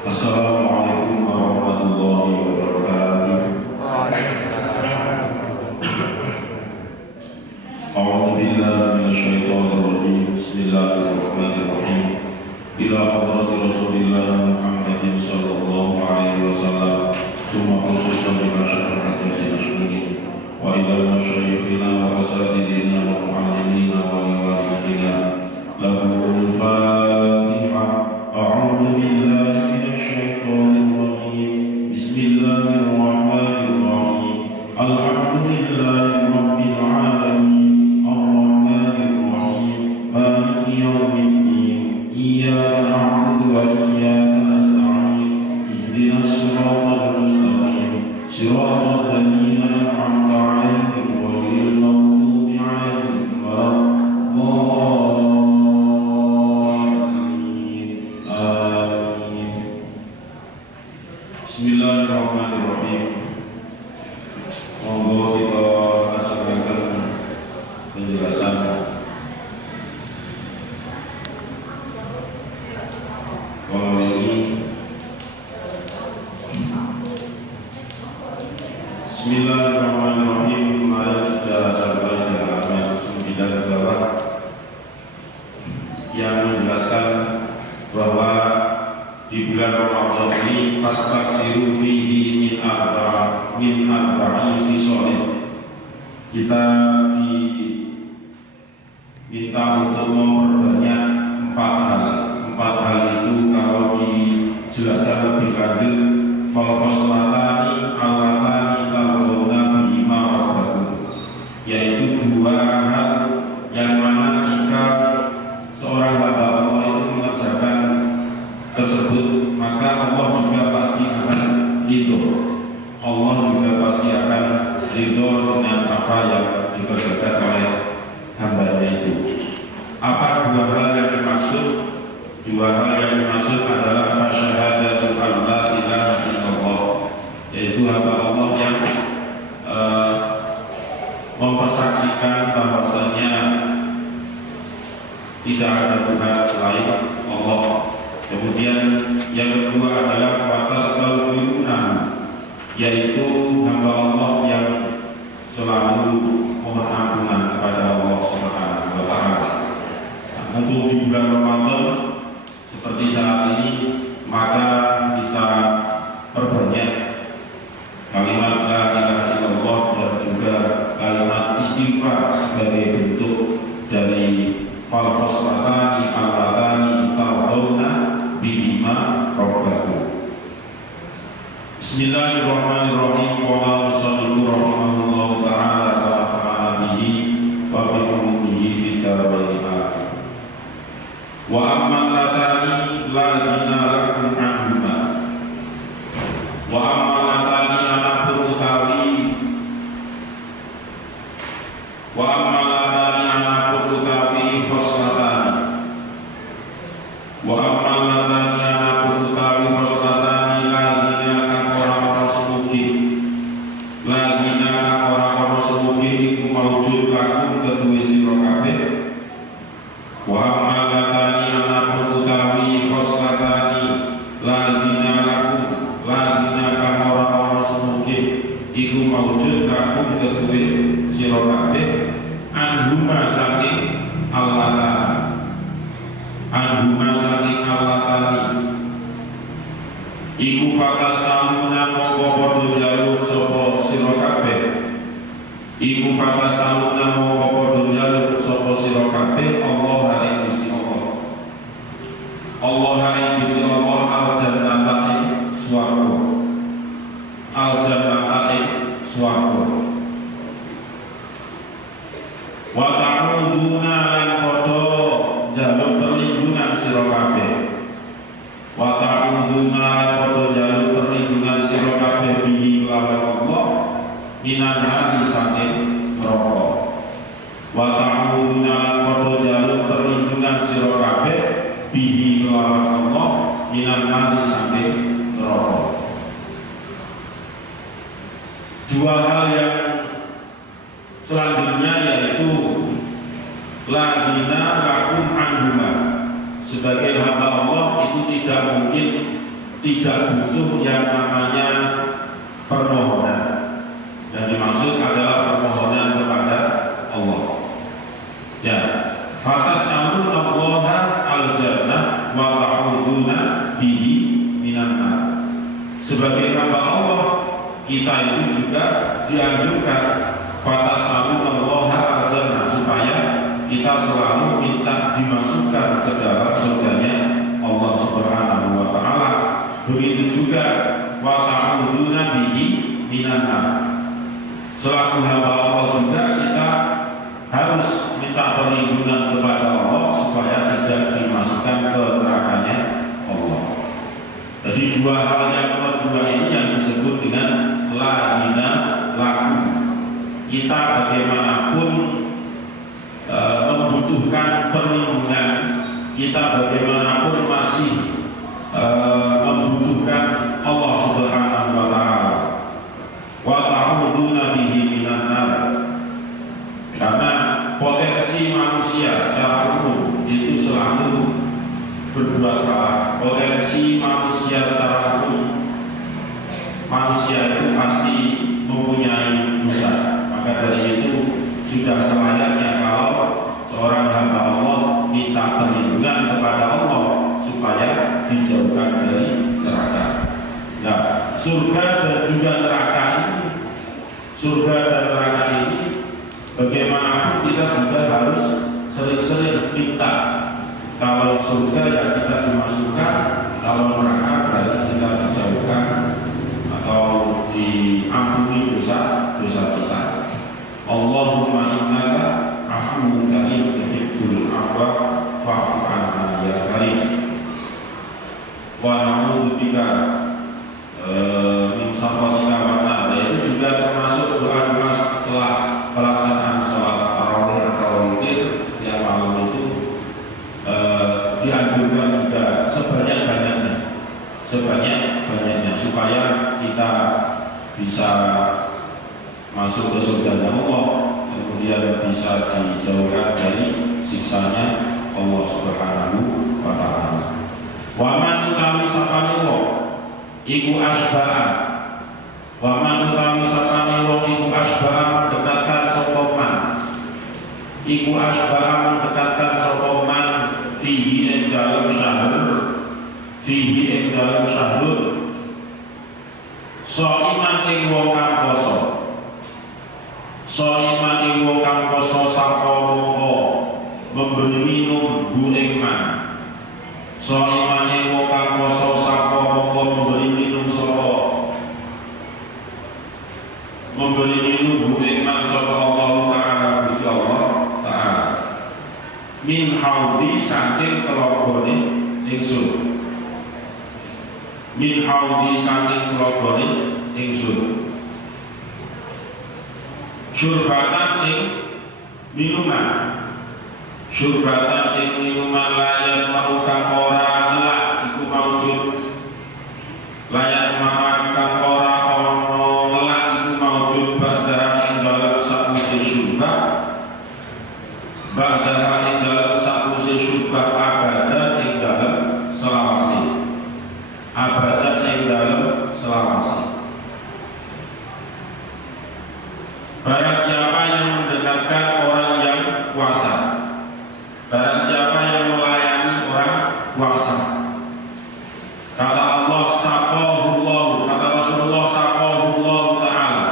Assalamualaikum warahmatullahi wabarakatuh. Waalaikumsalam. A'udzu billahi minasyaitonir rajim. Bismillahirrahmanirrahim. Ila hadrati Rasulillah Muhammadin sallallahu alaihi wasallam. Summa khususan di masyarakat Yasin Ashmuni wa ila masyayikhina wa asatidina wa muallimina wa liwalidina lahumul Fatiha. A'udzu billahi minasyaitonir rajim. Bismillahirrahmanirrahim. Alhamdulillahi rabbil alamin. Ar-Rahmanir Rahim. Maliki yaumiddin. Iyyaka na'budu wa iyyaka nasta'in. Ihdinas siratal mustaqim. Siratal ladzina an'amta 'alaihim ghairil maghdubi 'alaihim waladdallin. Amin. Bismillahirrahmanirrahim. Monggo kita laksanakan penjelasan kalau ini. Bismillahirrahmanirrahim. Kemarin sudah sampai di halaman 9 bawah yang menjelaskan bahwa di bulan Ramadan ini fastaksiru fihi min arba'in khisalin. Kita diminta untuk memperbanyak 4 hal itu kalau dijelaskan lebih lanjut fal khoslatani allatani tardawna bihima rabbakum, yaitu 2 hal yang mana jika seorang hamba Allah itu mengerjakan tersebut maka Allah juga pasti akan ridho. Allah juga pasti akan ridho dengan apa yang dikerjakan oleh hambanya itu. Apa 2 hal yang dimaksud? 2 hal yang dimaksud adalah fasyahadatul alla ilaha illallah, yaitu hamba Allah yang mempersaksikan bahwasanya tidak ada Tuhan selain Allah. Kemudian yang kedua adalah watastaghfiruna, yaitu hamba Allah yang selalu mohon ampunan kepada Allah Subhanahu wa taala. Untuk di bulan Ramadan seperti saat ini, maka kita perbanyak kalimat la ilaha illallah dan juga kalimat istighfar sebagai bentuk dari fal khoslatani allatani tardawna bihima rabbakum. Bismillahirrahmanirrahim. Wa sallallahu rahimahullahu ta'ala wa nafa'ana bihi wa bi umumihi fi darain akhir. Wa amman latani la ghina lakum anhuma. Wa amman latani anapun utawi. Wa amman latani anapun utawi khoslatani. Wa amman latani anapun utawi khoslatani la ghina kang ora semugi. La ghina kang ora semugi iku maujud lakum kedue sira kabeh. Wa amman latani anapun utawi khoslatani la ghina lakum, la ghina kang ora semugi iku maujud lakum kedue sira kabeh. Anhuma saking Allah, anhuma saking Allah iku fakas amuna mongko padha njaluk sapa sira kabeh. Iku fakas amuna mongko padha njaluk sapa sira kabeh Allah hari Gusti Allah. Allah hari Gusti Allah al-jannata ing swarga. Al-jannata ing swarga. Wa ta'uduna lan padha njaluk perlindungan sira kabeh. Wa ta'uduna lan padha njaluk perlindungan sira kabeh bihi lawan Allah minan nari saking neraka. Wa ta'uduna lan padha njaluk perlindungan sira kabeh bihi lawan Allah minan nari saking neraka. 2 hal yang selanjutnya yaitu la ghina lakum anhuma. Sebagai hamba Allah itu tidak mungkin tidak butuh yang namanya permohonan. Yang dimaksud adalah permohonan kepada Allah. Ya, fatas'aluna Allaha al-jannah wa ta'uduna bihi minan nar. Sebagai hamba Allah, kita itu juga dianjurkan fatas'aluna Allaha al-jannah, supaya kita selalu minta dimasukkan ke dalam surganya Allah Subhanahu wa taala. Begitu juga wa ta'uduna bihi minan nar. Selaku hamba Allah juga kita harus minta perlindungan kepada Allah supaya tidak dimasukkan ke nerakanya Allah. Jadi dua hal yang kedua ini yang disebut dengan la ilaha laku. Kita bagaimanapun membutuhkan perlindungan, kita bagaimanapun masih membutuhkan Allah Subhanahu wa taala. Wa ta'uduna bihi minan nar. Karena potensi manusia secara umum itu selalu berbuat salah. Potensi manusia secara umum, manusia itu pasti mempunyai dosa. Maka dari itu sudah selayaknya kalau seorang hamba Allah minta perlindungan kepada Allah supaya dijauhkan dari neraka. Nah, surga dan juga neraka ini, surga dan neraka ini, bagaimanapun kita juga harus sering-sering minta. Kalau surga ya kita dimasukkan, kalau neraka berarti kita dijauhkan atau diampuni dosa-dosa kita. Allahumma innaka afuwwun karim tuhibbul afwa fa'fu 'anna ya karim. Wa na'udzubika min sakhatika wa nar. Itu juga termasuk doa-doa setelah pelaksanaan sholat tarawih atau witir setiap malam itu, dianjurkan juga sebanyak-banyaknya supaya kita bisa masuk ke surga Allah, kemudian bisa dijauhkan dari siksanya Allah Subhanahu wa taala. Wa man utawi sapane wong iku asbaha, wa man utawi sapane wong iku asbaha mendekatkan sapa man, iku asbaha mendekatkan sapa man fihi ing dalem syahrul, fihi ing dalem syahrul soiman ing wong kang poso, soiman ing wong kang poso sapa mongko memberi minum bu ing man, soiman ing wong kang poso sapa mongko memberi minum sapa, memberi minum bu ing man sapa Allah taala Gusti Allah taala min haudi saking telogone ingsun, min haudi saking telogone ingsun, syurbatan ing minuman, syurbatan ing minuman layak mau kang ora ngelak iku maujud, layak mau kang ora ono ngelak iku maujud ba'da ing dalem sakuse syurbah, ba'da ing dalem sakuse syurbah abadan ing dalem selawase, abadan ing dalem selawase. Barang siapa yang mendekatkan orang yang puasa, barang siapa yang melayani orang puasa, kata Allah saqahullahu, kata Rasulullah saqahullahu ta'ala,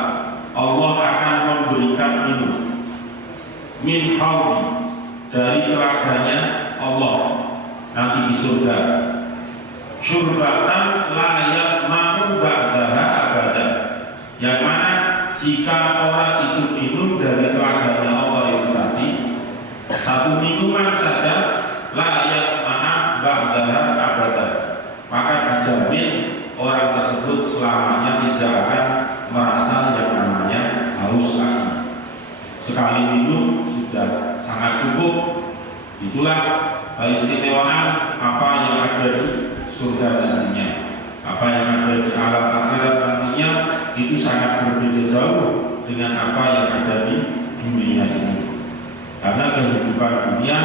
Allah akan memberikan minum min haudi, dari telaganya Allah nanti di surga, syurbatan layak mau ba'daha abadan, yang mana jika orang itu minum dari telaganya Allah itu tadi satu minuman saja layak maaf ba'daha abadan, maka dijamin orang tersebut selamanya tidak akan merasa yang namanya haus lagi. Sekali minum sudah sangat cukup. Itulah keistimewaan apa yang ada di surga nantinya, apa yang ada di alam akhirat nantinya itu sangat berbeda jauh dengan apa yang ada di dunia ini. Karena kehidupan dunia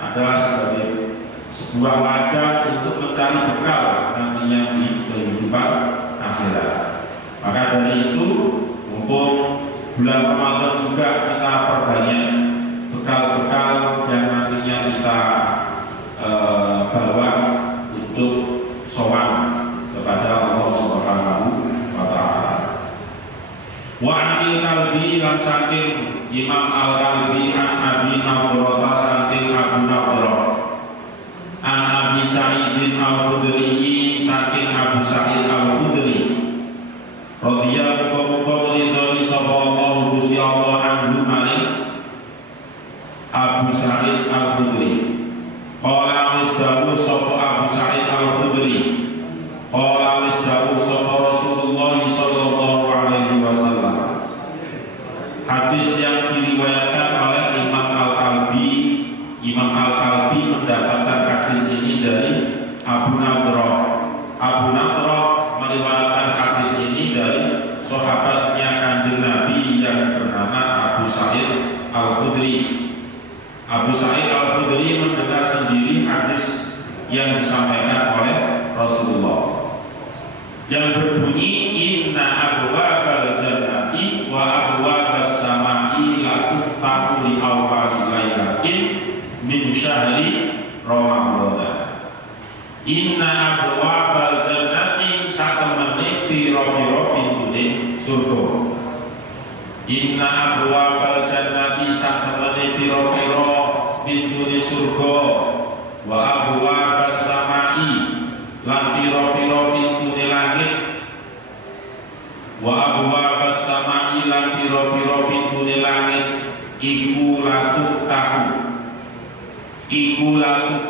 adalah sebagai sebuah ladang untuk mencari bekal nantinya di itu mumpung bulan Ramadan juga kita perbanyak bekal-bekal yang nantinya kita bawa untuk sowan kepada Allah Subhanahu wa Ta'ala. Wa anil Kalbi lan saking Imam Al-Kalbi an Abi Nadrah saking Abu Nadrah an Abi Sa'idin Al-Khudri saking Abu Sa'id Al-Khudri radhiyallahu anhu sallallahu Gusti Allah anhu maring Abu Sa'id Al-Khudri qala wasdawu sapa Abu Sa'id Al-Khudri qala wasdawu sapa Rasulullah sallallahu alaihi wasallam. Hadis yang diriwayatkan oleh Imam Al-Kalbi. Imam Al-Kalbi mendapatkan hadis ini dari Abu Nadrah. Abu Nadrah meriwayatkan hadis ini dari sahabatnya Kanjeng Nabi yang bernama Abu Sa'id Al-Khudri. Abu Sa'id Al-Khudri mendengar sendiri hadis yang disampaikan oleh Rasulullah yang berbunyi inna abwabal jannati wa abwabas samai la tuftahu li awwali lailatin min syahri Ramadan. Inna abwabal jannati satemene pira-pira pintune surga. Inna abwabal jannati satemene pira-pira pintune surga wa abwabas samai lan pira-pira pintune langit wa abwabas samai lan pira-pira pintune langit iku latuf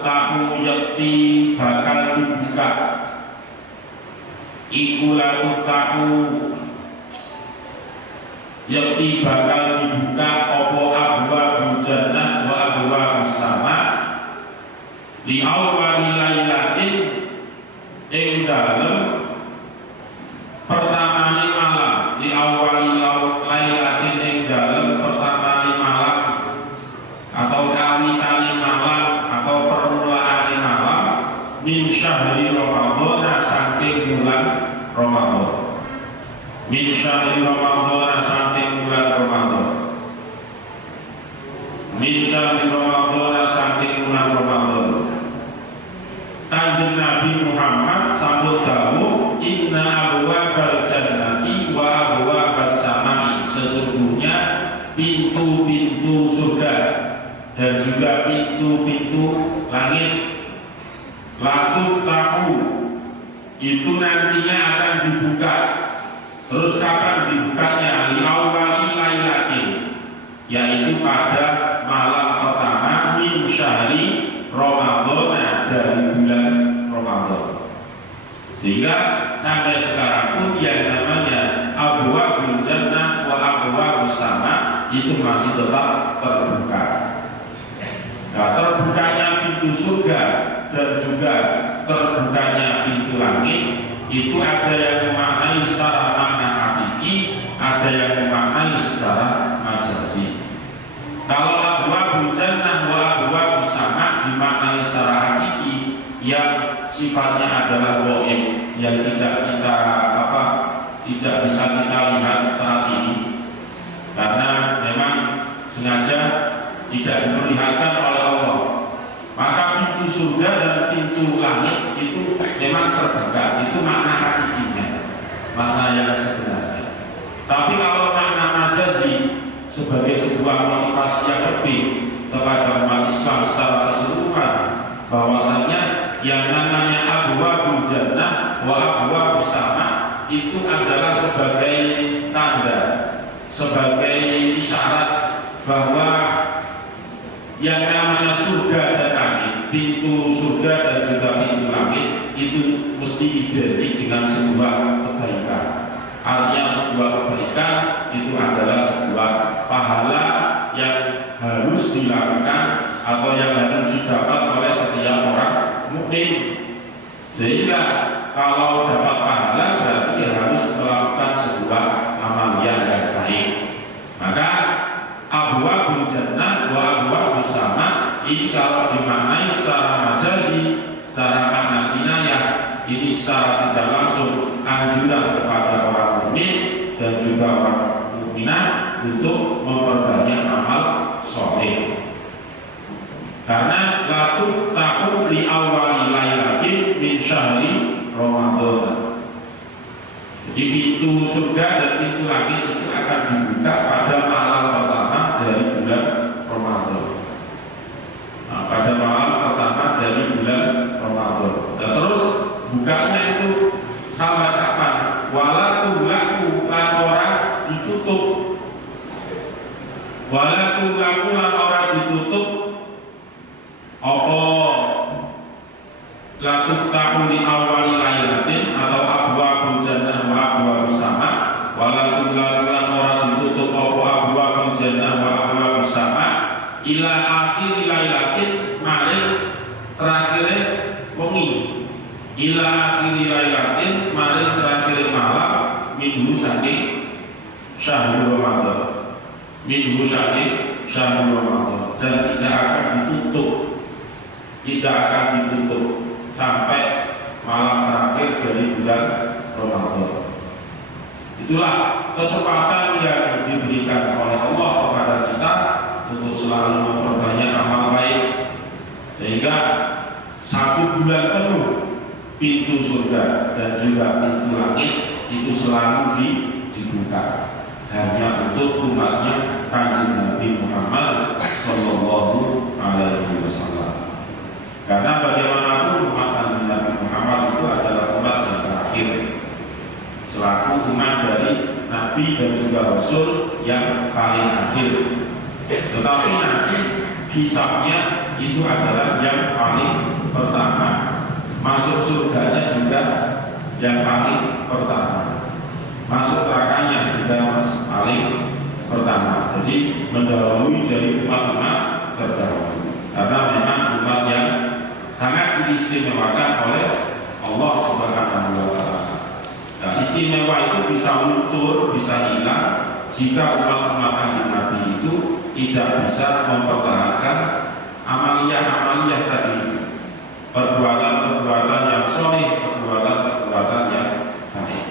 tahu yakti bakal dibuka iku latuf tahu yakti bakal dibuka apa abwabul jannah wa abwabus sama li awwali lailatin ing dalem pertamane malam li awwali lailatin ing dalem pertamane malam atau kawitane malam atau permulaane malam min syahri Ramadan saking bulan Ramadan min syahri Ramadan saking bulan Ramadan min syahri Ramadan saking bulan Ramadan. Kanjeng Nabi Muhammad sambut dawuh inna abwabal jannati wa abwabas samai, sesungguhnya pintu-pintu surga dan juga pintu-pintu langit latuf tahu itu nantinya akan dibuka. Terus kapan dibukanya? Li awwali lailatin, yaitu pada malam pertama min syahri Ramadan, dari bulan Ramadan. Sehingga sampai sekarang pun yang namanya abwabul jannah wa abwabus sama itu masih tetap terbuka. Nah, terbukanya pintu surga dan juga terbukanya pintu langit itu ada yang memaknai secara makna hakiki, ada yang memaknai secara majazi. Kalau abwabul jannah wa abwabus sama dimaknai secara hakiki yang sifatnya adalah gaib, yang tidak bisa kita lihat saat ini karena memang sengaja tidak diperlihatkan oleh Allah. Maka pintu surga dan pintu langit itu memang terbuka, itu makna hakikinya, makna yang sebenarnya. Tapi kalau makna majazi sebagai sebuah motivasi yang lebih kepada umat Islam secara keseluruhan, bahwasanya yang namanya abwabul jannah wa abwabus sama itu adalah sebagai tanda, sebagai isyarat bahwa yang namanya surga dan langit, pintu surga dan juga pintu langit itu mesti identik dengan sebuah kebaikan. Artinya sebuah kebaikan itu adalah sebuah pahala yang harus dilakukan atau yang harus didapat oleh setiap orang mukmin. Sehingga kalau dapat pahala berarti harus melakukan sebuah amaliyah yang baik. Maka abwabul jannah wa abwabus sama ini kalau dimaknai secara majazi, secara makna kinayah, ini secara tidak langsung anjuran kepada orang mukmin dan untuk memperbanyak amal soleh. Karena latuf tahu li awali lailatin min syahri Ramadan. Jadi pintu surga dan pintu langit itu akan dibuka pada malam pertama dari bulan Ramadan. Nah, pada malam pertama dari bulan Ramadan. Dan terus bukanya itu sampai kapan? Wala tulaku lan ora ditutup. Wala tulaku lan ora ditutup. Apa latuf tahu di awali lailatin atau abwabul jannah wa abwabus sama. Wala tulaku lan ora ditutup apa abwabul jannah wa abwabus sama ila akhir lailatin maring terakhir wengi. Ila akhir lailatin maring terakhir malam minggu saking syahrul Ramadan. Minggu saking syahrul Ramadan dan tidak akan ditutup. Tidak akan ditutup sampai malam terakhir dari bulan Ramadan. Itulah kesempatan yang diberikan oleh Allah kepada kita untuk selalu memperbanyak amal baik sehingga 1 bulan penuh pintu surga dan juga pintu langit itu selalu dibuka hanya untuk umatnya Kanjeng Nabi Muhammad Sallallahu Alaihi Wasallam. Karena bagaimanapun umat Kanjeng Nabi Muhammad itu adalah umat yang terakhir selaku umat dari Nabi dan juga Rasul yang paling akhir. Tetapi nanti hisabnya itu adalah yang paling pertama. Masuk surganya juga yang paling pertama. Masuk nerakanya juga paling pertama. Jadi mendahului dari umat-umat terdahulu. Karena memang umat yang sangat diistimewakan oleh Allah Subhanahu wa Ta'ala. Nah, istimewa itu bisa luntur, bisa hilang jika umat-umat Kanjeng Nabi itu tidak bisa mempertahankan amaliyah-amaliyah tadi, perbuatan-perbuatan yang soleh, perbuatan-perbuatan yang baik.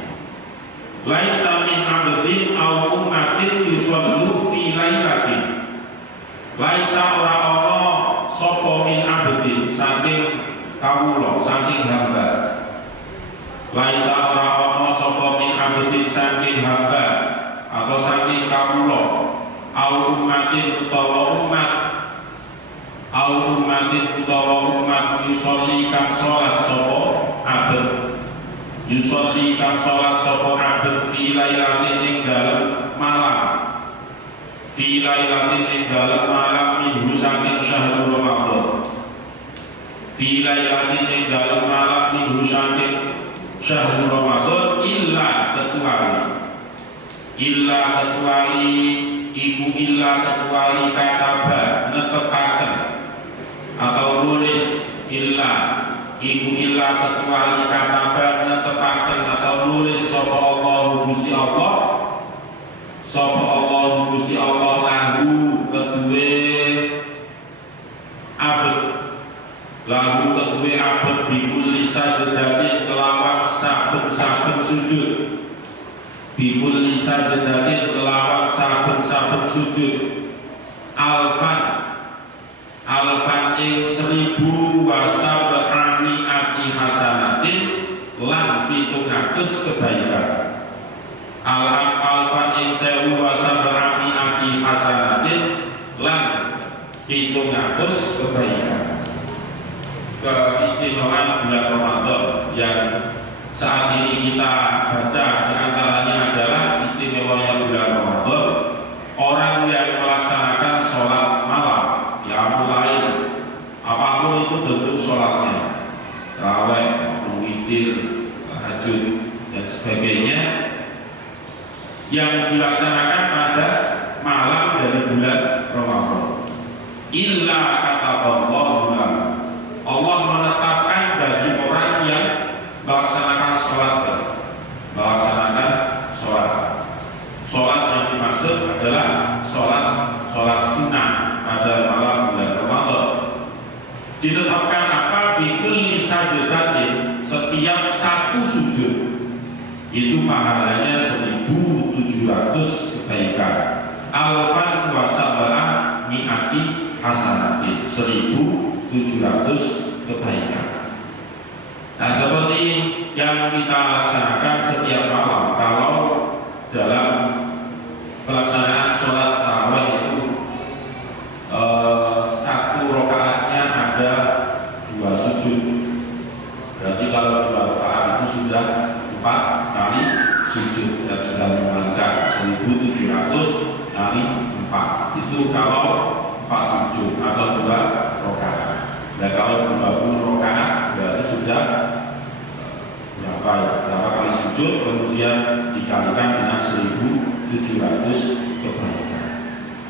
Laisa min abdin aw ummatin yusallu fi lailatin. Laisa ora sapa min abdin saking kawula saking hamba. Laisa ora ana sapa min abdin saking hamba atau saking kawula au ummatin utawa umat au ummatin utawa umat yusolli kang salat sapa abd yusolli kang salat sapa abd fi lailatin ing dalem malam fi lailatin ing dalem malam minggu saking syahrul Ramadan fi lailatin ing dalem malam minggu saking syahrul Ramadan illa kecuali kataba netekaken atau nulis illa kecuali kataba netekaken atau nulis sapa Allah Gusti Allah lahu kedue abad bikulli sajdatin kelawan saben-saben sujud bikulli sajdatin kelawan saben-saben sujud alfan ing 1000 wasab'ani ati hasanatin lan 700 kebaikan alfan ing 1000 wasab'ani ati hasanatin lan 700 kebaikan. Keistimewaan bulan Ramadan yang saat ini kita baca diantaranya adalah istimewanya bulan Ramadan orang yang melaksanakan sholat malam ya mulai apapun itu bentuk sholatnya tarawih, witir, tahajud dan sebagainya yang dilaksanakan pada malam dari bulan Ramadan illa kata Allah menetapkan bagi orang yang melaksanakan sholat yang dimaksud adalah sholat sunnah pada malam bulan Ramadan ditetapkan apa bikulli sajdatin setiap satu sujud itu pahalanya 1700 kebaikan alfan wa sab'ah mi'ati hasanati, 1.700 kebaikan. Nah, seperti yang kita laksanakan setiap malam, kalau dalam pelaksanaan sholat tarawih itu satu rakaatnya ada 2 sujud. Berarti kalau 2 rakaat itu sudah 4 kali sujud, dan tinggal mengangkat 1.700 kali 4. Itu kalau 4 sujud atau 2 rakaat. Dan kalau 20 rakaat berarti sudah berapa kali sujud, kemudian dikalikan dengan 1.700 kebaikan.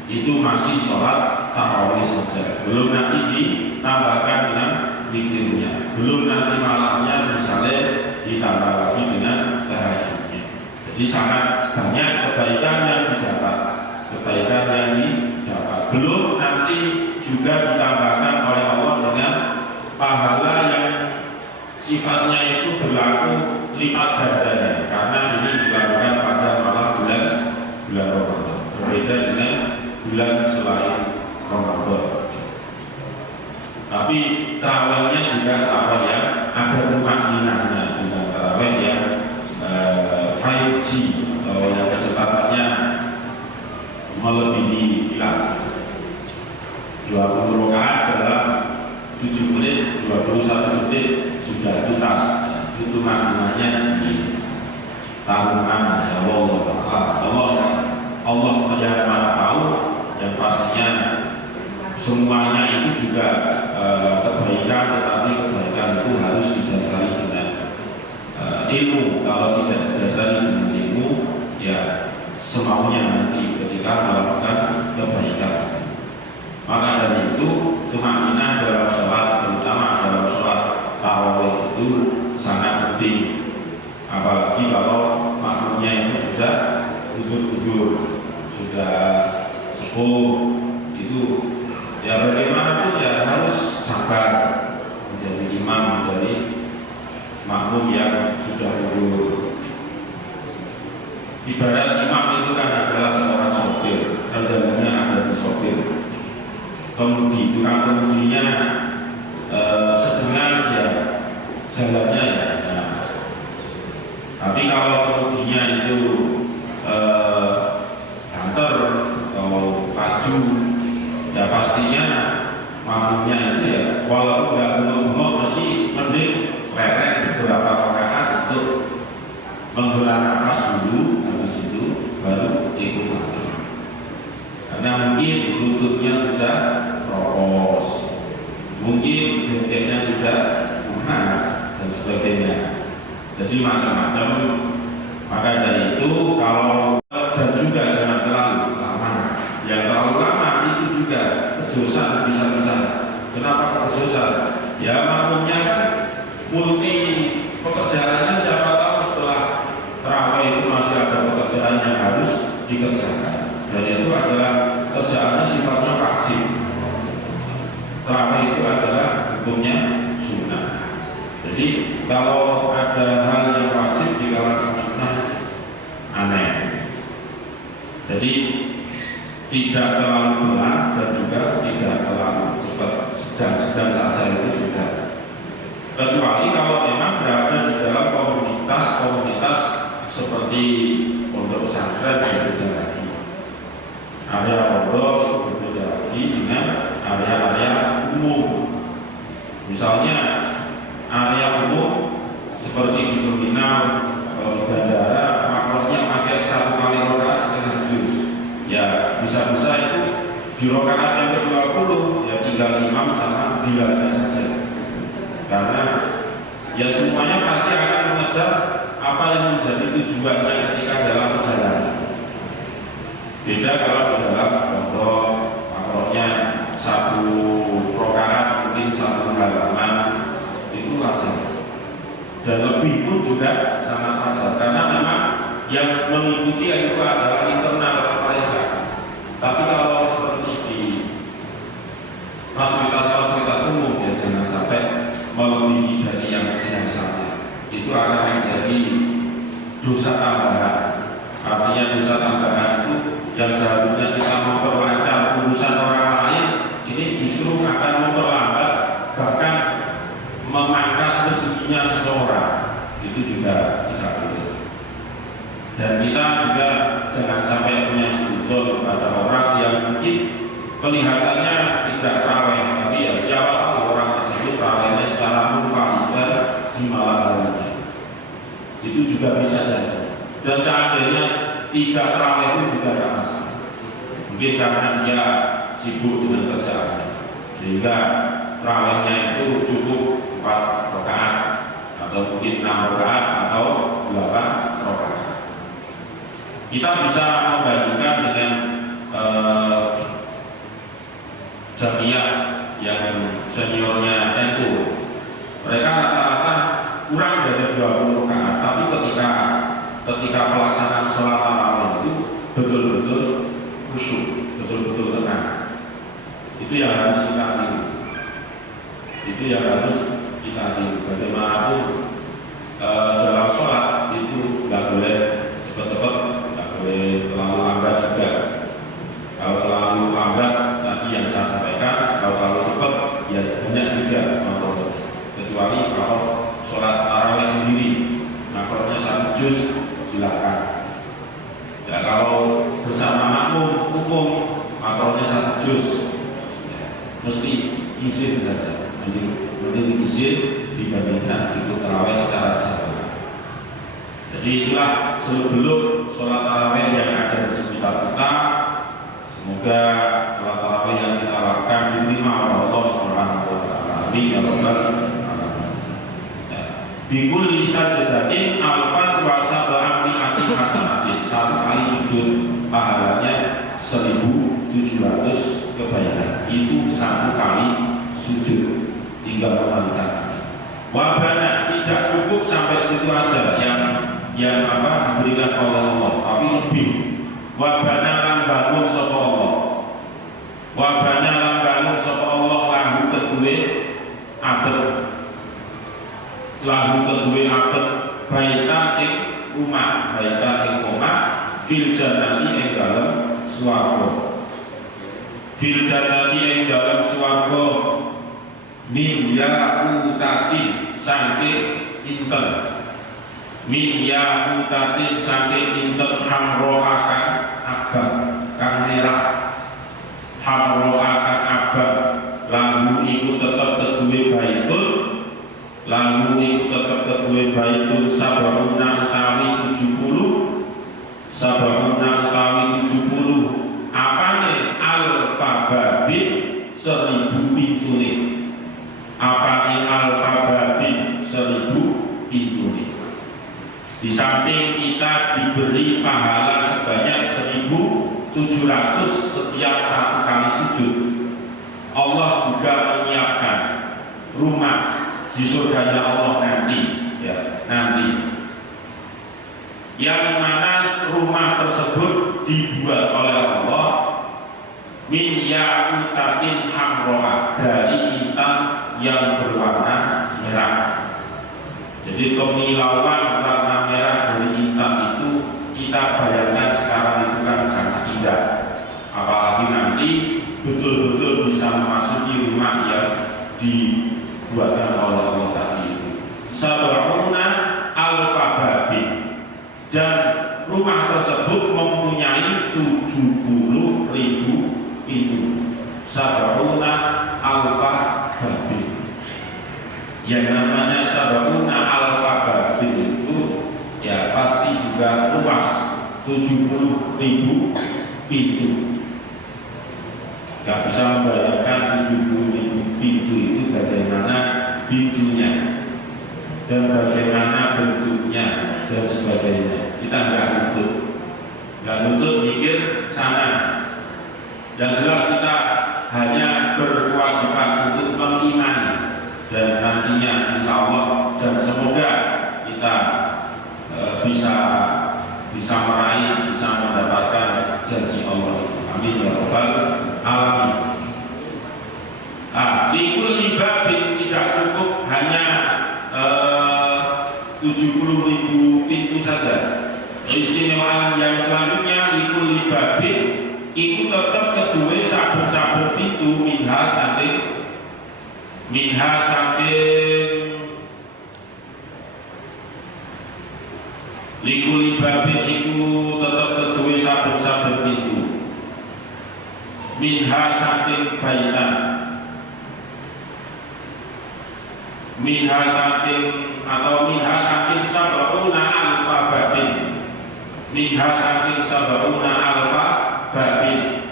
Itu masih sholat tarawih saja, belum nanti ditambahkan dengan zikirnya, belum nanti malamnya misalnya ditambah lagi dengan tahajudnya. Jadi sangat banyak kebaikan yang didapat, belum nanti juga ditambahkan oleh Allah dengan pahala yang sifatnya itu berlaku lipat gandanya, karena ini dilakukan pada malam bulan Ramadan, berbeda dengan bulan selain Ramadan. Tapi tarawihnya juga tarawih yang ada tumaninahnya, dengan tarawih yang 5G atau yang kecepatannya melebihi kilat. 20 rakaat dalam 7 menit, 21 detik sudah tuntas. Itu maknanya di tahunan ya Allah yang Maha tahu, dan pastinya semuanya itu juga kebaikan, tetapi kebaikan itu harus didasari dengan ilmu. Kalau tidak didasari dengan ilmu, ya semaunya nanti ketika melakukan kebaikan. Maka dari itu tumaninah dalam sholat, terutama dalam sholat tarawih itu sangat penting. Apalagi kalau makmumnya itu sudah gugur, sudah sepuh, itu ya bagaimanapun ya harus sabar menjadi imam, menjadi makmum yang sudah gugur. Ibarat imam itu kan adalah seorang sopir, kendalinya ada di sopir. Kemudi, tukang kemudinya sedengar ya jalannya ya. Tapi kalau kemudinya itu banter atau laju, ya pastinya makmumnya itu ya walaupun nggak gemuk-gemuk mesti mending lereng beberapa rakaat untuk menghela nafas dulu, habis itu baru ikut lagi. Karena mungkin lututnya sudah ropos, mungkin bengkeknya sudah punah dan sebagainya. Jadi macam-macam. Maka dari itu kalau dan juga jangan terlalu lama. Yang terlalu lama itu juga kedosa bisa-bisa. Kenapa kedosa? Ya makmumnya kan multi pekerjaannya, siapa tahu setelah tarawih itu masih ada pekerjaan yang harus dikerjakan. Dan itu adalah kerjaannya sifatnya wajib. Tarawih itu adalah hukumnya sunnah. Jadi kalau ada hal yang wajib di kalangan sunnah aneh. Jadi tidak terlalu pelan dan juga tidak terlalu cepat, sedang saja itu sudah. Kecuali kalau memang berada di dalam komunitas seperti pondok pesantren, berbeda lagi. Area pondok berbeda lagi dengan area-area umum. Misalnya area umum seperti di terminal, kalau di bandara makronya pakai 1 kali rakaat setengah juz. Ya bisa-bisa itu di rakaat yang ke-20 ya tinggal imam sama bilalnya saja. Karena ya semuanya pasti akan mengejar apa yang menjadi tujuannya ketika dalam perjalanan. Beda kalau di dalam pondok makronya 1 rakaat mungkin 1 halaman itu wajar. Dan lebih pun juga sangat wajar, karena memang yang mengikuti itu adalah internal mereka. Tapi kalau seperti di fasilitas-fasilitas umum ya jangan sampai melebihi dari yang biasanya. Itu akan menjadi dosa tambahan. Artinya dosa tambahan itu yang seharusnya kita memangkas rezekinya seseorang, itu juga tidak boleh. Dan kita juga jangan sampai punya sudut kepada orang yang mungkin kelihatannya tidak raweh, tapi ya siapa tahu orang tersebut rawehnya secara munfaridah di malam harinya. Itu juga bisa saja. Dan seandainya tidak raweh pun juga tidak masalah. Mungkin karena dia sibuk dengan kerjaannya, sehingga rawehnya itu cukup 4 rakaat atau mungkin 6 rakaat atau 8 rakaat. Kita bisa membandingkan dengan jamiah yang seniornya NU. Mereka rata-rata kurang dari 20 rakaat, tapi ketika pelaksanaan sholat tarawih itu betul-betul khusyuk, betul-betul tenang. Itu yang harus kita tiru. Itu yang harus kita tiru. Bagaimanapun dalam sholat itu nggak boleh cepat-cepat, nggak boleh terlalu lambat juga. Kalau terlalu lambat tadi yang saya sampaikan, kalau terlalu cepat ya banyak juga makronya. Kecuali kalau sholat tarawih sendiri, makronya 1 juz silakan. Ya kalau bersama makmum umum makronya 1 juz, ya, mesti izin saja. Mending izin dibandingkan ikut tarawih secara jamaah. Jadi itulah sebelum sholat tarawih yang ada di sekitar kita. Semoga sholat tarawih yang kita lakukan diterima oleh Allah Subhanahu wa Ta'ala. Amin ya rabbal alamin. Bikulli sajdatin alfan wa sab'ati hasanatin. 1 kali sujud pahalanya 1.700 kebaikan. Itu 1 kali sujud. Tinggal kembalikan. Wabana tidak cukup sampai situ aja yang diberikan oleh Allah, tapi lebih. Wabana lan bangun sapa Allah. Wabana lan bangun sapa Allah lahu kedue abet. Lahu kedue abet baita ing rumah, baita ing omah fil jannati ing dalem swarga. Fil jannati ing dalem swarga min ya'utatin saking inten, min ya'utatin saking inten hamro'a kang abang kang merah, hamro'a kang abang. Lahu iku tetep kedue baitun, lahu iku tetep kedue baitun sabaruna utawi 70, sabaruna utawi 70 apane alfababin 1000 pintune. Apane alfababin 1000 pintune. Di samping kita diberi pahala sebanyak 1.700 setiap 1 kali sujud, Allah juga menyiapkan rumah di surganya Allah nanti, ya, nanti. Yang mana rumah tersebut dibuat oleh Allah min ya'utatin hamro'a, dari intan yang berwarna merah. Jadi kemilauan warna merah dari intan itu kita bayangkan sekarang itu kan sangat indah. Apalagi nanti betul-betul bisa memasuki rumah yang dibuatkan oleh Allah tadi itu. Sabaruna alfababin, dan rumah tersebut mempunyai 70.000 pintu. Sabaruna alfababin. Yang namanya sabaruna alfababin itu ya pasti juga luas, 70.000 pintu. Gak bisa membayangkan 70.000 pintu itu bagaimana pintunya dan bagaimana bentuknya dan sebagainya. Kita nggak nuntut mikir sana. Dan jelas kita hanya berkewajiban untuk mengimani, dan nantinya insya Allah dan semoga kita bisa meraih, bisa mendapatkan janji Allah itu. Amin ya rabbal alamin. Likul libabin tidak cukup hanya 70.000 pintu saja. Istimewaan yang selanjutnya likul libabin itu tetap kedua saben-saben pintu minha saking baitan minha saking atau minha saking sabauna alfa babin minha saking sabauna alfa babin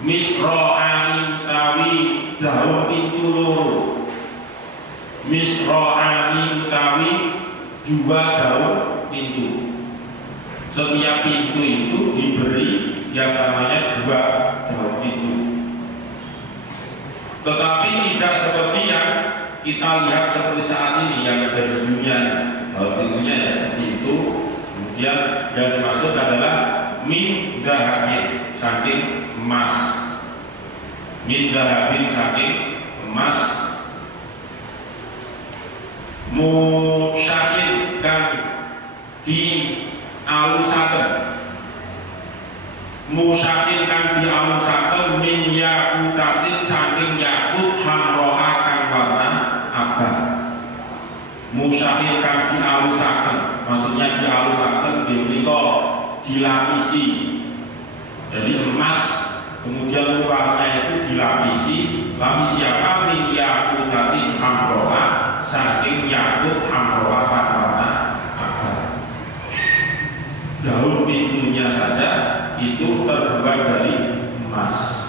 misro'ani utawi daun pintu loro misro'ani utawi dua daun pintu. Setiap pintu itu diberi yang namanya dua daun pintu. Tetapi tidak seperti yang kita lihat seperti saat ini yang ada di dunia. Daun pintunya ya seperti itu. Kemudian yang dimaksud adalah min dahabin, saking emas. Min dahabin, saking emas. Musyakin kan di alusaken, musyakin kan di alusaken min yakutatin saking yakut hamroha kang warna abang. Musyakin kan di alusaken, maksudnya di alusaken dimenika dilapisi. Jadi emas kemudian luarnya itu dilapisi, lapisi apa? Min yakutatin hamroha saking yakut hamroha kang warna abang. Daun pintunya saja itu terbuat dari emas,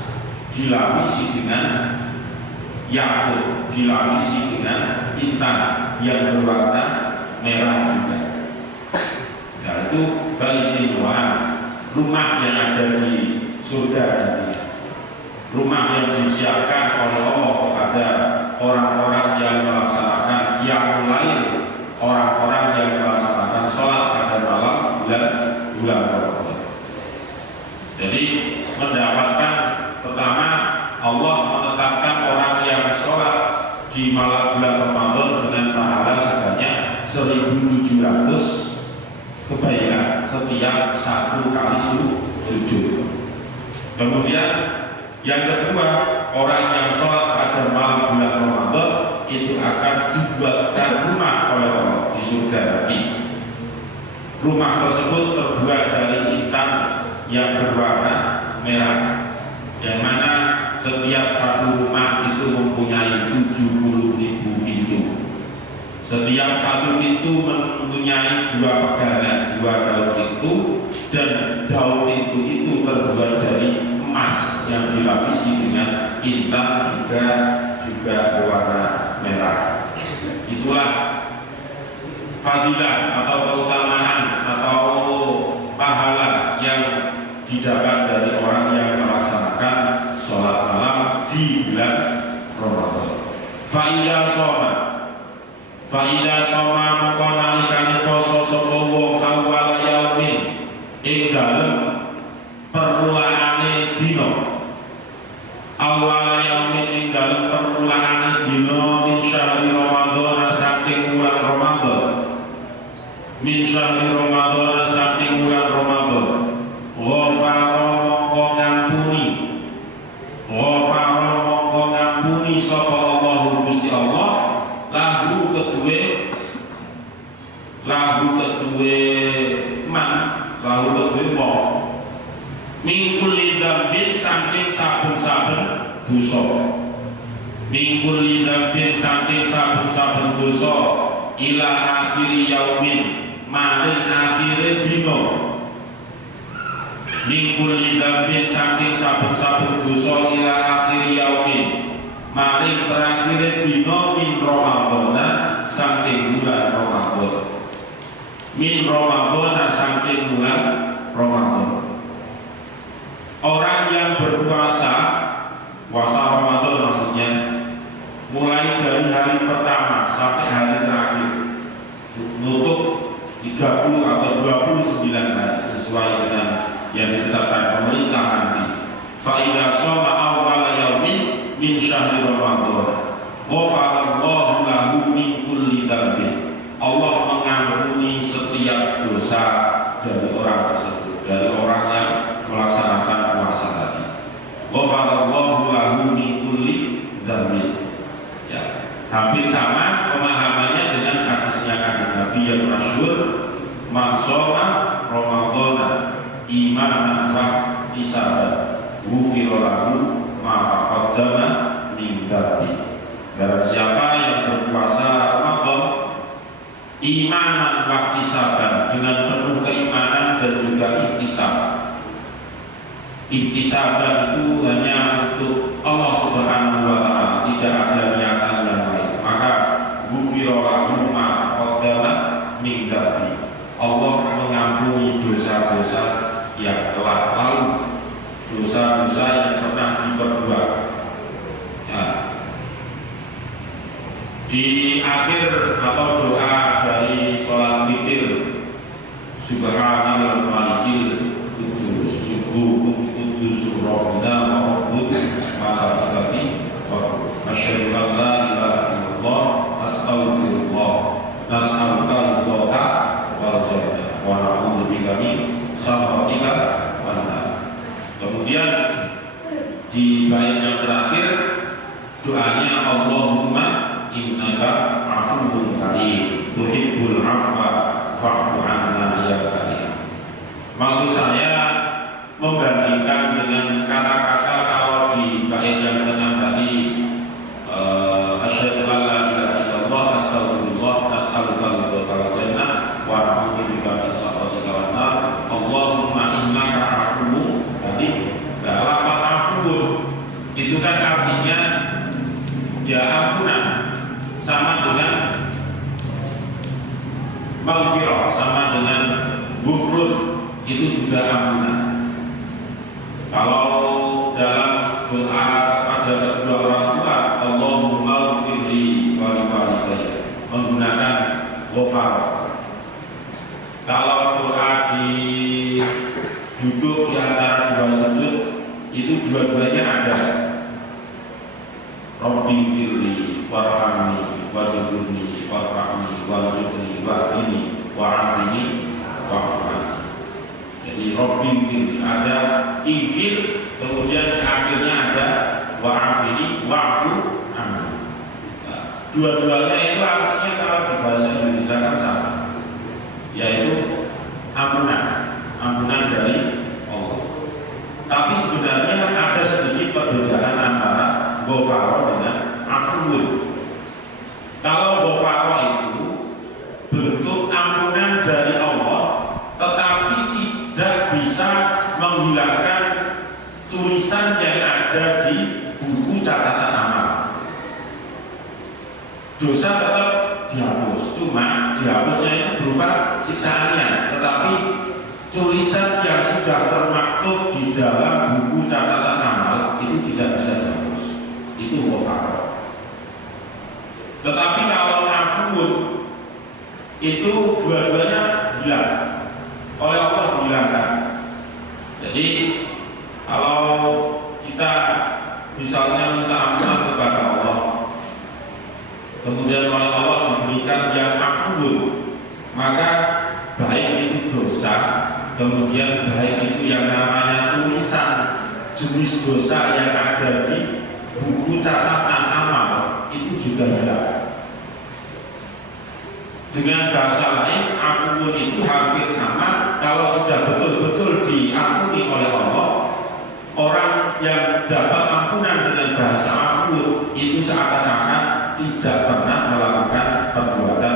dilapisi dengan yakut, dilapisi dengan intan yang berwarna merah juga. Nah, itu keistimewaan rumah yang ada di surga ini. Rumah yang disiapkan oleh Allah kepada orang-orang yang melaksanakan qiyamul lail, orang-orang yang melaksanakan sholat pada malam bulan Ramadan. Jadi mendapatkan pertama Allah menetapkan orang yang sholat di malam bulan Ramadan dengan pahala sebanyak 1.700 kebaikan setiap satu kali sujud. Kemudian yang kedua, orang yang sholat pada malam bulan Ramadan itu akan dibuatkan rumah oleh Allah di surga nanti. Rumah tersebut terbuat dari intan yang berwarna merah, yang mana setiap satu rumah itu mempunyai 70.000 pintu. Setiap satu pintu mempunyai dua pegangan, dua daun pintu, dan daun pintu itu terbuat dari emas yang dilapisi dengan intan juga berwarna merah. Itulah fadilah atau keutamaan atau pahala yang didapat dari orang yang melaksanakan sholat malam di bulan Ramadan. Fa'idha soma mukonalikani poso sopowo awal yaumin ing dalem permulaane dino. Awal yaumin ing dalem permulaane dino min syahri Ramadan saking bulan Ramadan. Min syahri Ramadan saking bulan Ramadan. Ghafara mongko ngampuni sapa Allah Gusti Allah lahu kedue wong mingkul lidambin saking saben-saben dosa. Mingkul lidambin saking saben-saben dosa ila akhiri yaumin maring akhire dino. Mingkul lidambin saking saben-saben dosa ila akhiri yaumin maring terakhire dino min Ramadan saking bulan Ramadan. Min Ramadan saking bulan Ramadan. Orang yang berpuasa, puasa Ramadan maksudnya, mulai dari hari pertama sampai hari terakhir, nutup 30 atau 29 hari sesuai dengan yang ditetapkan pemerintah nanti. Fa'idha shoma awwala yaumin min syahri Ramadan ghafarallahu lahu min kulli dzambin. Allah mengampuni setiap dosa dari orang tersebut, dari orang yang melaksanakan puasa tadi. Ghafarallahu lahu min kulli dzambin. Ya, hampir sama pemahamannya dengan hadisnya Kanjeng Nabi yang masyhur, man shoma Ramadan imanan wa ihtisaban ghufira lahu ma taqaddama min dzambi. Barang siapa yang berpuasa Ramadan imanan wa ihtisaban, dengan penuh keimanan dan juga ihtisab. Ihtisaban itu hanya untuk Allah Subhanahu wa taala, tidak ada niatan yang lain. Maka ghufira lahu ma taqaddama min dzambi. Allah mengampuni dosa-dosa yang telah lalu, dosa-dosa yang pernah diperbuat. Nah, di akhir atau doa dari sholat witir, Subhanal Malikil Qudus Qudus Rabbuna wa Rabbul Malaikati wa asyhadu an la ilaha illallah astaghfirullah nas'aluka ridha wal jannah wa na'udzu bika min sakhatika wan nar. Kemudian di bait yang terakhir doanya Allahumma innaka afuwwun karim tuhibbul afwa fa'fu 'anna ya karim. Maksud saya membandingkan dengan kata-kata kalau di bait yang tengah tadi asyhadu an la ilaha illallah astaghfirullah nas'aluka ridha wal jannah wa na'udzu bika min sakhatika wan nar. Allahumma innaka afuwwun karim. Nah, lafaz afuwwun itu kan artinya ya ampunan, sama dengan maghfirah, sama dengan ghufrun, itu juga ampunan. Kalau dalam doa pada kedua orang tua, Allahumma ghfirli wa li walidayya, menggunakan ghafar. Kalau doa di duduk di antara dua sujud, itu dua-duanya ada. Rabbi firli warhamni wajburni warhamni warzuqni wahdini wa'afini wa'afani. Jadi Rabbi firli ada infil, kemudian di akhirnya ada wa'afini wa'fu anni. Nah, dua-duanya itu artinya kalau di bahasa Indonesia kan sama, yaitu ampunan dari Allah. Tapi sebenarnya ada sedikit perbedaan antara ghafara dengan afuwun. Kalau ghafara itu bentuk ampunan dari Allah, tetapi tidak bisa menghilangkan tulisan yang ada di buku catatan amal. Dosa tetap dihapus, cuma dihapusnya itu berupa siksaannya, tetapi tulisan yang sudah termaktub di dalam buku catatan amal itu tidak bisa dihapus. Itu ghafara. Tetapi kalau afuwun itu dua-duanya hilang, oleh Allah dihilangkan. Jadi kalau kita misalnya minta ampunan kepada Allah, kemudian oleh Allah diberikan yang afuwun, maka baik itu dosa, kemudian baik itu yang namanya tulisan jenis dosa yang ada di buku catatan amal itu juga hilang. Dengan bahasa lain, afuwun itu hampir sama. Kalau sudah betul-betul diampuni oleh Allah, orang yang dapat ampunan dengan bahasa afuwun itu seakan-akan tidak pernah melakukan perbuatan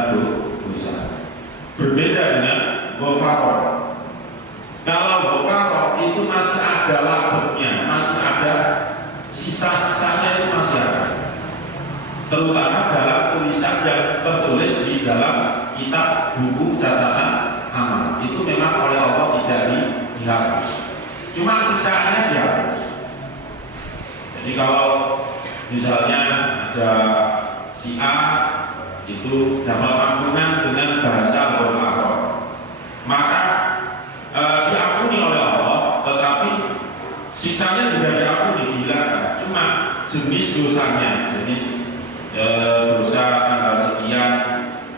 dosa. Berbeda dengan ghafara. Kalau ghafara itu masih ada labelnya, masih ada sisa-sisanya, itu masih ada. Terutama dalam tulisan yang tertulis di dalam kitab buku catatan amal, itu memang oleh Allah tidak dihapus, cuma sisanya dihapus. Jadi kalau misalnya ada si A itu dapat ampunan dengan bahasa ghafara, maka diampuni oleh Allah, tetapi sisanya juga diampuni, dihilangkan, cuma jenis dosanya. Jadi dosa tanggal sekian,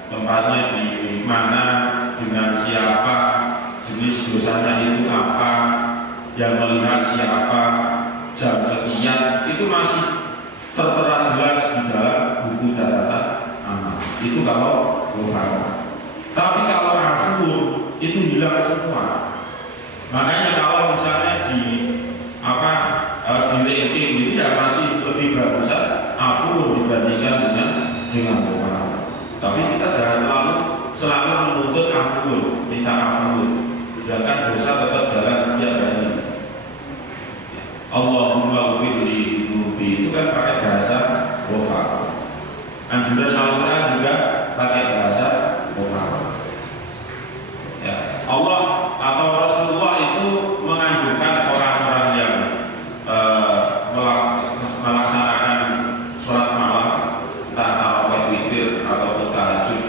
tempatnya di mana, dengan siapa, jenis dosanya itu apa, yang melihat siapa, jam sekian, itu masih tertera jelas di dalam buku catatan amal. Itu kalau ghafara. Tapi kalau afuwun itu hilang semua. Makanya kalau misalnya di dengan doa. Tapi kita jangan selalu menuntut ampun, minta ampun. Sedangkan dosa tetap jalan setiap hari. Allahumma ghfirli dzunubi itu kan pakai bahasa ghafar. Anjuran Al-Quran juga pakai bahasa ghafar. Ya, Allah atau Rasulullah itu menganjurkan orang-orang yang melaksanakan sholat malam, entah tarawih, witir atau tahajud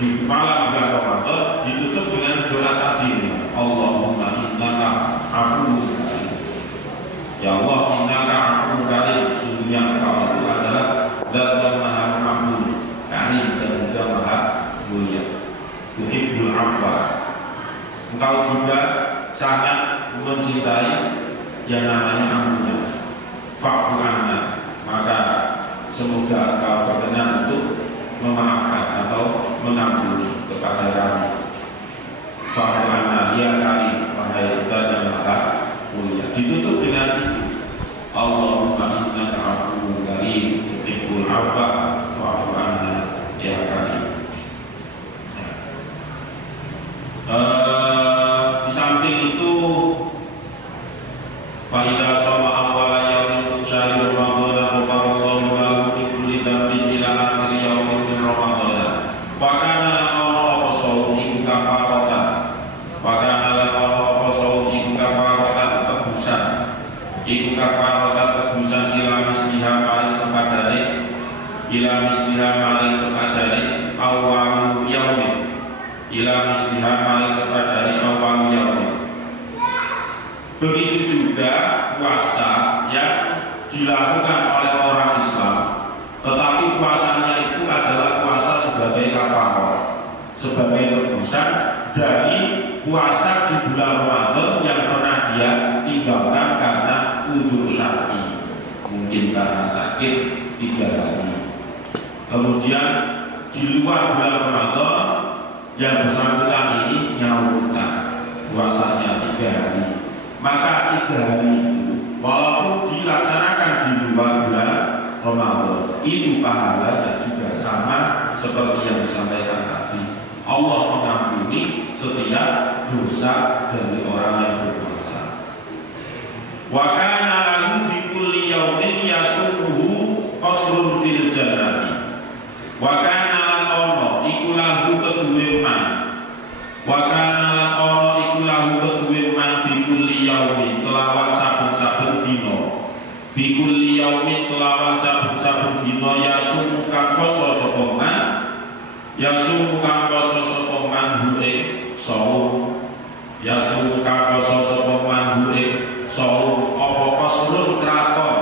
di malam bulan Ramadan, ditutup dengan doa tadi, Allahumma innaka afuwwun karim. Ya Allah, innaka afuwwun karim, sesungguhnya Engkau itu adalah Zat yang Maha Pengampun, Karim dan juga Maha Mulia. Tuhibbul afwa, Engkau juga sangat mencintai yang namanya ampunan. Fa'fu anna, maka semoga Engkau berkenan untuk memaafkan atau mengampuni kepada kami. Fa'fu anna ya kami, wahai Zat yang Maha Mulia. Ditutup dengan itu, Allahumma innaka afuwwun karim tuhibbul afwa fa'fu anna ya kami. Di samping itu, fa'idha shoma awwala yaumin min syahri Ramadan ghafarallahu lahu min kulli dhanbin ila akhir yaumin min Ramadan. Wa kana al-qawlu wa sawm iku kafaratan. Wa kana al-qawlu wa sawm iku kafaratan tebusan. Iku kafaratan tebusan ila misliha maring sepadane, ila misliha maring sepadane awal yaumin. Ila misliha maring sepadane awal yaumin. Begitu juga puasa yang dilakukan oleh orang Islam, tetapi puasanya itu adalah puasa sebagai kafarah, sebagai tebusan dari puasa di bulan Ramadan yang pernah dia tinggalkan karena udzur syar'i, mungkin karena sakit 3 hari. Kemudian di luar bulan Ramadan yang bersangkutan ini nyaurkan puasanya 3 hari. Maka 3 hari itu walaupun dilaksanakan di luar bulan Ramadan, itu pahalanya juga sama seperti yang disampaikan tadi. Allah mengampuni setiap dosa dari orang yang berpuasa. Wa kana lahu fi kulli yaumin yasumuhu qasrun fil jannati. Wa kana ono iku lahu keduwe man. Wa kana ono iku lahu keduwe man bi kulli yaumin kelawan saben-saben dina. Bi kulli yaumin kelawan saben-saben dina yasum kang poso sapa man. Yasum kang poso sapa man hu ing saum. Yasum kang poso sapa man hu ing saum. Apa qasrun kraton.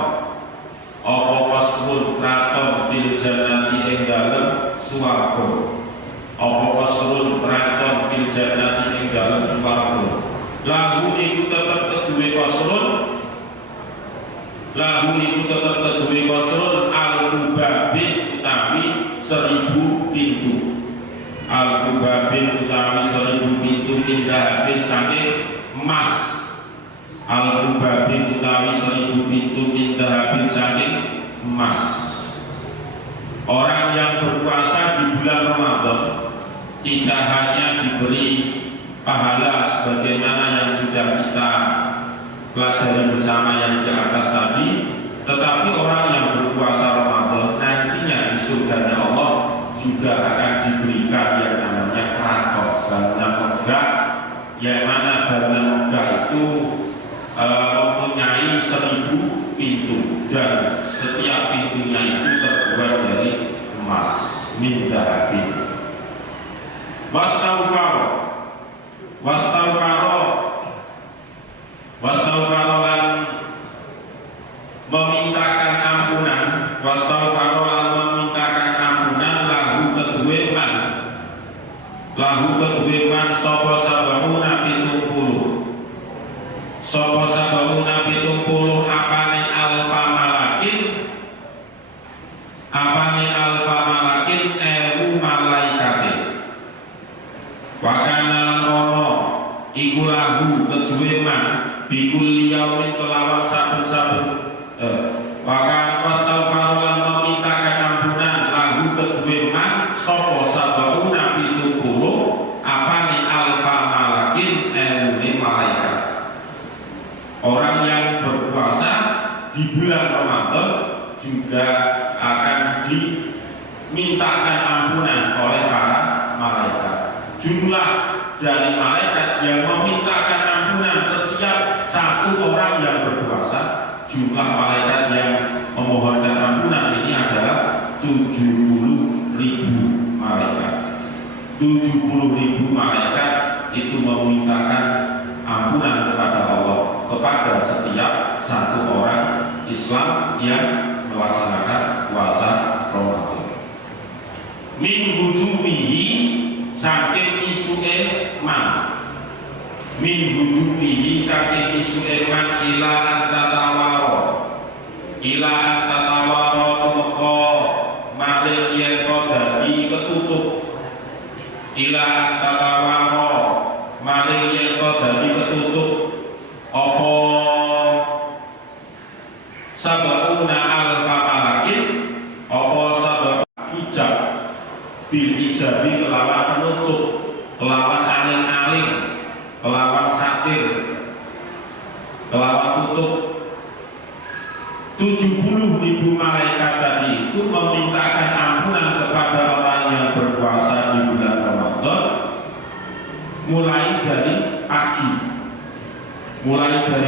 Apa qasrun kraton fil jannati ing dalem swarga. Apa qasrun kraton fil jannati ing dalem swarga. Lahu iku tetep keduwe qasrun. Lahu iku tetep keduwe qasrun alfu babin utawi 1000 pintu. Alfu babin utawi 1000 pintu pindahabin saking emas. Alfu babin utawi 1000 pintu pindahabin saking emas. Orang yang berpuasa di bulan Ramadan tidak hanya diberi pahala sebagaimana yang sudah kita pelajari bersama yang di atas tadi, tetapi orang yang berpuasa Ramadan nantinya di surganya Allah juga akan diberikan yang namanya kraton, bangunan megah, yang mana bangunan megah itu mempunyai 1000 pintu dan setiap pintunya itu terbuat dari emas min dahabin. Wastaghfaro lan memintakan ampunan, wastaghfaro lan memintakan ampunan lahu keduwe man sapa sabahuna 70 sapa sabahuna 70 apane alfa malakin ewu malaikate. Wakana lan ono iku lahu keduwe man bikul yaumin kelawan saben-saben wakan wastaghfar lan memintakan ampunan lahu dimintakan ampunan oleh para malaikat. Jumlah dari malaikat yang memintakan ampunan setiap satu orang yang berpuasa, jumlah malaikat yang memohonkan ampunan ini adalah 70.000 malaikat. 70.000 malaikat itu memintakan ampunan kepada Allah kepada setiap satu orang Islam yang melaksanakan puasa Ramadan. Min hudubihi saking isuke man, min hudubihi saking isuke man ila antatawaro, ila antatawaro tumeka malih yen dadi ketutup, ila antatawaro malih yen dadi ketutup apa sabuna alfa malakin, apa sabab hijab bil hijabi kelawan penutup, kelawan aling-aling, kelawan satir, kelawan tutup. 70.000 malaikat tadi itu memintakan ampunan kepada orang yang berpuasa di bulan Ramadan mulai dari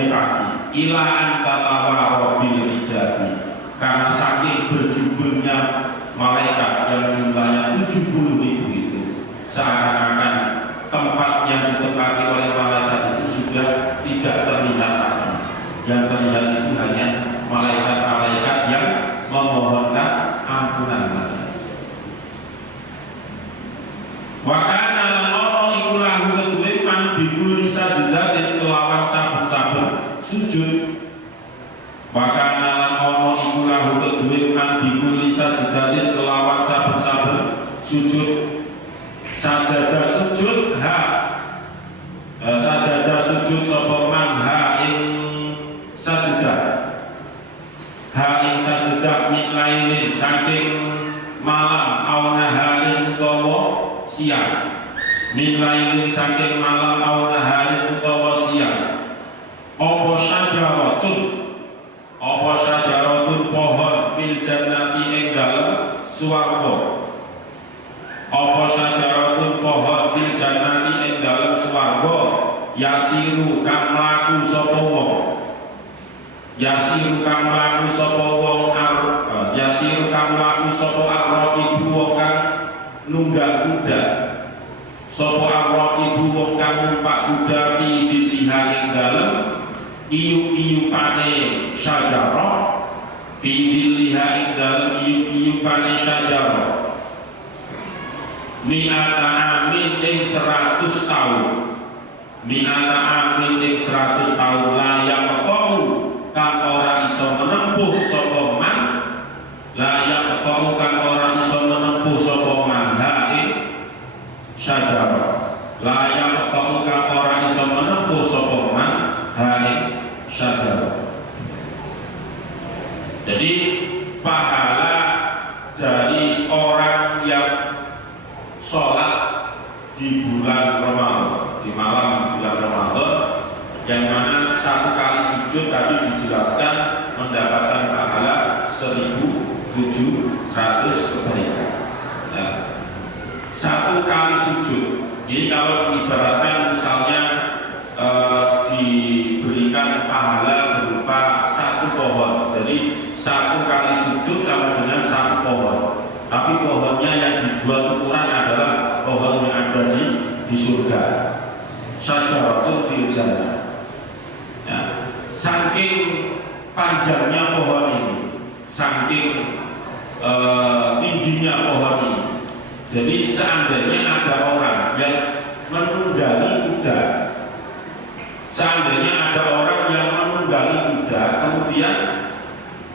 pagi, ila antatawaro bil hijabi, karena saking berjubelnya malaikat yang jumlahnya 70.000 itu, seakan-akan tempat yang ditempati oleh malaikat itu sudah tidak terlihat lagi. Yang terlihat itu hanya malaikat-malaikat yang memohonkan ampunan saja. Wakana lan iku lahu kedue man bikul sajdatin kelawan saben-saben sujud. Wakana lan iku lahu kedue man bikul sajdatin kelawan saben-saben sujud. Sajadah sujud ha, sajadah sujud sapa man ha ing sajadah, ha ing sajadah milailin saking malam auna hari utawa siang, milailin saking malam auna hari utawa siang. Apa sajaratun pohon fil jannati ing dalem swarga, apa sajaratun pohon fil jannati ing dalem swarga, yasiru kang mlaku sapa wong, yasiru kang mlaku sapa wong, yasiru kang mlaku sapa ibu wong kang nunggang kuda, sapa ibu wong kang numpak kuda fi diliha ing dalem iyu-iyupane syajarah, fi diliha ing dalem iyu-iyupane syajarah, mi'ata amin ing 100 tahun, mi'ata amin ing 100 tahun, layak tau kang ora iso menempuh sapa man, layak tau kang ora iso menempuh sapa man ha ing syajarah, layak tau kang ora iso menempuh sapa man ha ing syajarah. Jadi pahala dari orang yang sholat di bulan Ramadan, di malam bulan Ramadan, yang mana satu kali sujud tadi dijelaskan mendapatkan pahala 1.700 kebaikan. Ya. Satu kali sujud ini kalau diibaratkan misalnya diberikan pahala berupa satu pohon, jadi satu kali sujud sama dengan satu pohon, tapi pohonnya yang dibuat ukuran adalah pohon yang ada di surga, syajaratun fil jannah. Ya. Saking panjangnya pohon ini, saking tingginya pohon ini, jadi seandainya ada orang yang menunggangi kuda, seandainya ada orang yang menunggangi kuda, kemudian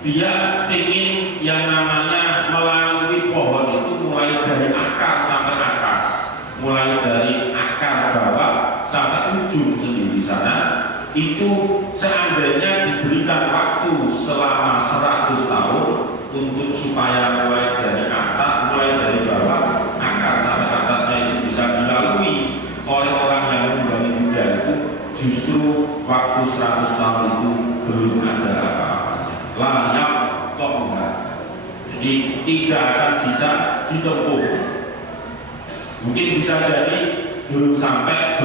dia ingin yang namanya melalui pohon itu mulai dari akar sampai atas, mulai dari akar bawah sampai ujung sendiri sana, itu seandainya diberikan waktu selama 100 tahun untuk supaya mulai dari atas, mulai dari bawah akar sampai atasnya itu bisa dilalui oleh orang tidak akan bisa ditempuh. Mungkin bisa jadi belum sampai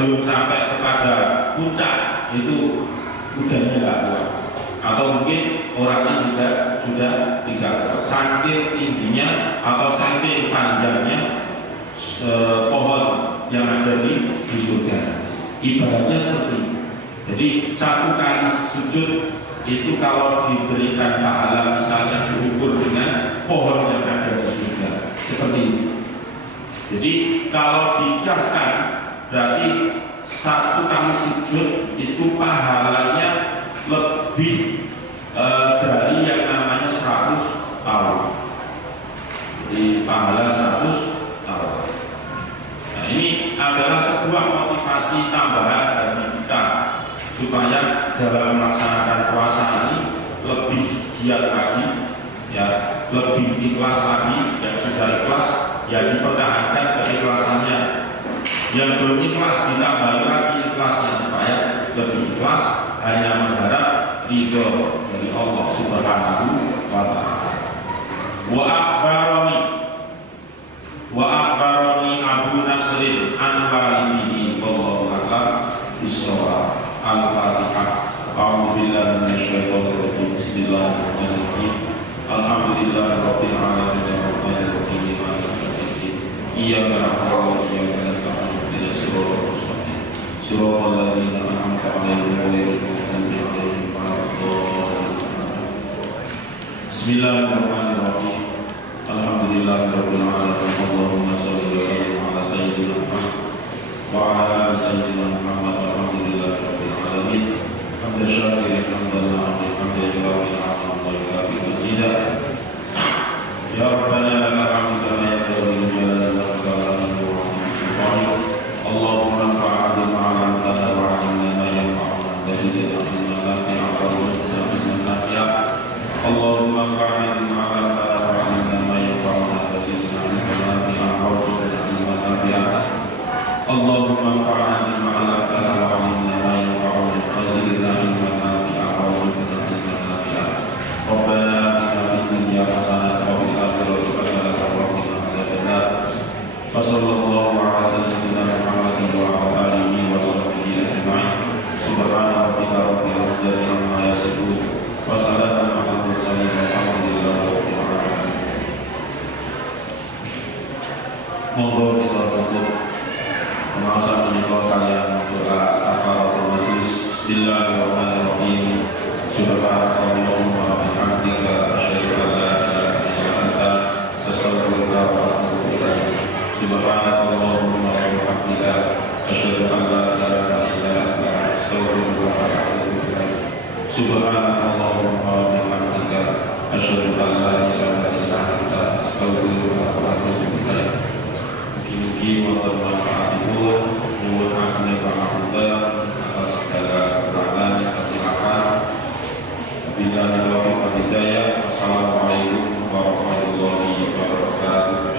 kepada puncak, itu udahnya nggak kuat, atau mungkin orangnya sudah tidak kuat, saking tingginya atau saking panjangnya pohon yang ada di surga. Ibaratnya seperti itu. Jadi satu kali sujud itu kalau diberikan pahala misalnya diukur dengan pohon yang ada di surga, seperti itu. Jadi kalau dikiaskan berarti satu kali sujud itu pahalanya lebih dari yang namanya 100 tahun. Jadi pahala 100 tahun. Nah, ini adalah sebuah motivasi tambahan bagi kita supaya dalam melaksanakan puasa ini lebih giat lagi, ya, lebih ikhlas lagi. Yang sudah ikhlas ya dipertahankan keikhlasannya, yang belum ikhlas ditambah lagi ikhlasnya supaya lebih ikhlas, hanya mengharap ridho dari Allah Subhanahu wa ta'ala. Wa akbarani Abu Nasrin an walidihi wallahu a'lam bishawab. Al-Fatihah. A'udzu billahi minasyaitonir rajim. Bismillahirrahmanirrahim. Alhamdulillahirabbil alamin arrahmanir rahim maliki yaumiddin. Iyyaka na'budu wa iyyaka nasta'in. Ihdinas siratal mustaqim. Siratal ladzina an'amta 'alaihim ghairil maghdubi 'alaihim waladdallin. Bismillahirrahmanirrahim. Alhamdulillahirabbil alamin. Allahumma shalli wa sallim ala sayyidina Muhammad wa ala ali sayyidina Muhammad. Alhamdulillahirabbil alamin. Hamdan syakirin hamdan na'im hamdan yuwafi ni'amahu wa yukafi mazidah. Ya Rabbana lakal hamdu kama yanbaghi li jalali wajhika wa li sultanik. Allahumma anfa'na bima 'allamtana wa 'allimna ma yanfa'una wa zidna ilman nafi'an wa rzuqna ilman nafi'an. Allahumma anfa'na bima 'allamtana wa 'allimna ma yanfa'una wa zidna ilman nafi'an wa rzuqna ilman nafi'an. Allahumma anfa'na bima 'allamtana wa 'allimna ma yanfa'una wa zidna ilman nafi'an wa rzuqna ilman nafi'an. Rabbana atina fid dunya hasanatan wa fil akhirati hasanatan wa qina adzabannar. Wa sallallahu ala sayyidina Muhammadin wa ala alihi wa sahbihi ajma'in. Subhana rabbika rabbil izzati amma yasifun wa salamun alal mursalin walhamdulillahi rabbil alamin. Monggo kita tutup masa menikah kalian doa kafaratul majlis. Bismillahirrahmanirrahim. Subhanallahumma wa bihamdika asyhadu an la ilaha illa anta astaghfiruka wa atubu ilaik. Subhanallahumma wa bihamdika asyhadu an la ilaha illa anta astaghfiruka wa atubu ilaik. Subhanallahumma wa bihamdika asyhadu an la ilaha illa anta astaghfiruka wa atubu ilaik. Mugi-mugi wonten manfaatipun, nuwun asmi pangapunten atas segala kekurangan kesilapan. Wabillahi taufiq wal hidayah. Wassalamualaikum warahmatullahi wabarakatuh.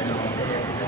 dan